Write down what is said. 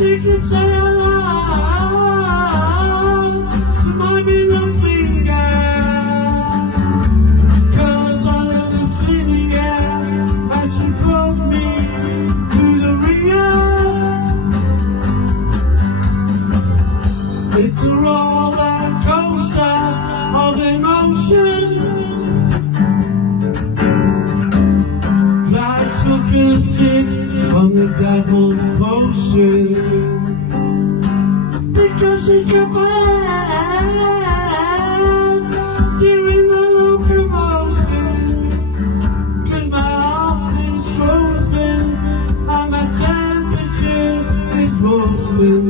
she could sail along to my middle finger. Cause I love the city, yeah, and she drove me to the river. It's a roller coaster of emotion. Took a sip from the devil's potion because she kept on during the locomotion. Cause my heart is frozen and my temperature is roasting.